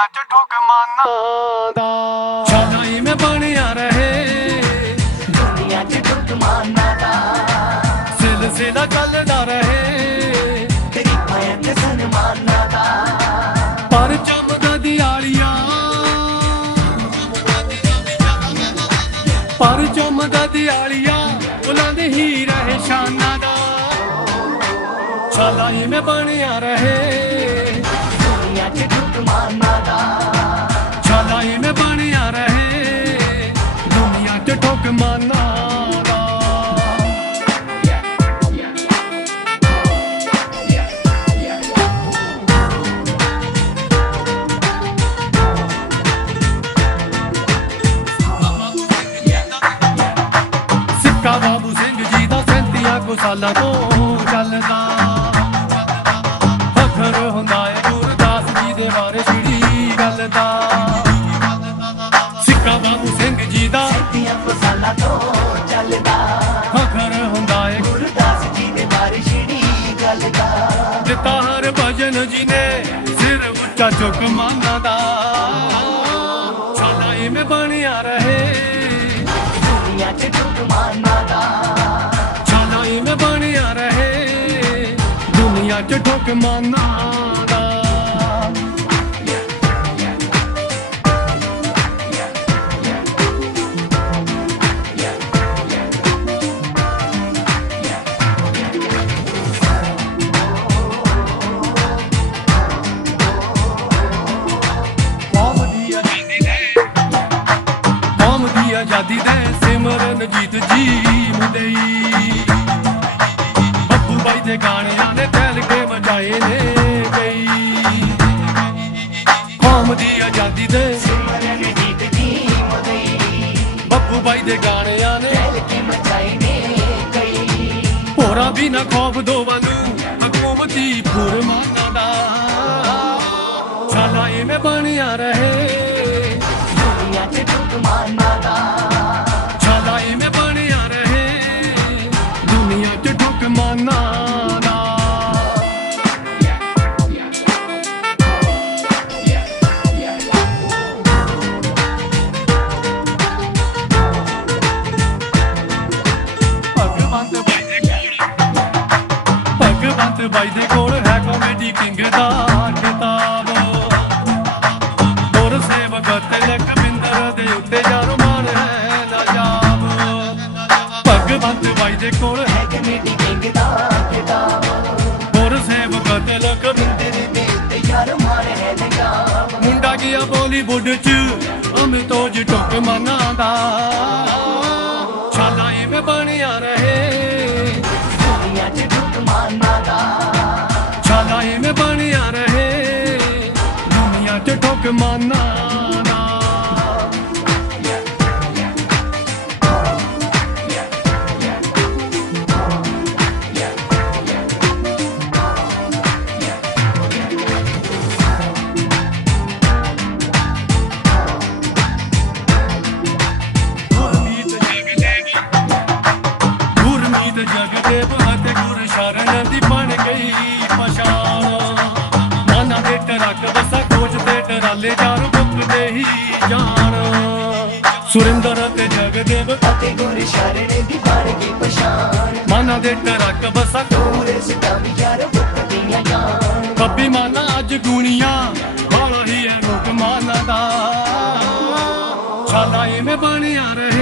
दुनिया च ठुकमाना दा छाई में बनिया रहे दुनिया च ठुकमाना दा सिलसिला चलदा रहे तेरी माया ते सनमाना दा पर चमदा दियालियां पर चमदा दियालियां बुलंद ही रहे शाना दा छाई में बनिया रहे दुनिया च ठुकमाना दा छाई में बनिया रहे दुनिया च ठुकमाना दा सिक्का बाबू सिंह जी दा 37 सालां तो चलदा फखर हुंदा है गुरदास जी दे बारे छिड़ी गल दा सिक्का बाबू सिंह जी दा 37 सालां तो चलदा फखर हुंदा है गुरदास जी दे बारे छिड़ी गल दा दिता हर भजन जी ने सिर उच्चा चुक माना दा छाई में बनिया रहे दुनिया च ठुकमाना दा छाई में बनिया रहे दुनिया च ठुकमाना दा कौम दी आजादी दे सिमरन जीत जी मुंडई बब्बू बाई दे गाणियां ने तैल के मचाए ने गई कौम दी आजादी दे सिमरन जीत जी मुंडई बब्बू बाई दे गाणियां ने तैल के मचाए ने गई होरा भी ना खौफ दो वालू हुकूमती फुरमाना दा छाई में बनिया रहे दुनिया च ठुकमाना दा छाई में बनिया रहे दुनिया च ठुकमाना दा भगवंत बाई दे कोल है कॉमेडी किंग दा किताब और सेवक तिलक बिंदर दे उत्ते यारो मान है नायाब भगवंत बाई दे कोल है कॉमेडी किंग दा किताब और सेवक तिलक बिंदर दे उत्ते यारो मान है नायाब मुंडा गया बॉलीवुड च अमिताभ ठुकमाना दा छाई में बनिया रहे दुनिया च ठुकमाना दा छाई में बनिया रहे दुनिया च ठुकमाना दा गुरमीत जगदेव ਅਤੇ ਗੁਰ ਸ਼ਰਨ ਦੀ ਬਣ ਗਈ ਪਛਾਣ ਮਾਨਾ ਦੇ ਟਰੱਕ ਬੱਸਾਂ ਕੋਚ ਤੇ ਟਰਾਲੇ ਚਾਰ ਬੁੱਕਦੇ ਹੀ ਜਾਣ ਸੁਰਿੰਦਰ ਤੇ ਜਗਦੇਵ ਅਤੇ ਗੁਰ ਸ਼ਰਨ ਦੀ ਬਣ ਗਈ ਪਛਾਣ ਮਾਨਾ ਦੇ ਟਰੱਕ ਬੱਸਾਂ ਕੋਚ ਤੇ ਚਾਰ ਬੁੱਕਦੀਆਂ ਜਾਣ ਬੱਬੀ ਮਾਨਾ ਅੱਜ ਗੁਣੀਆਂ ਹੌਲਾ ਹੀ ਹੈ ਹੁਕਮਾਨਾ ਦਾ ਛਾਈ में बनिया रहे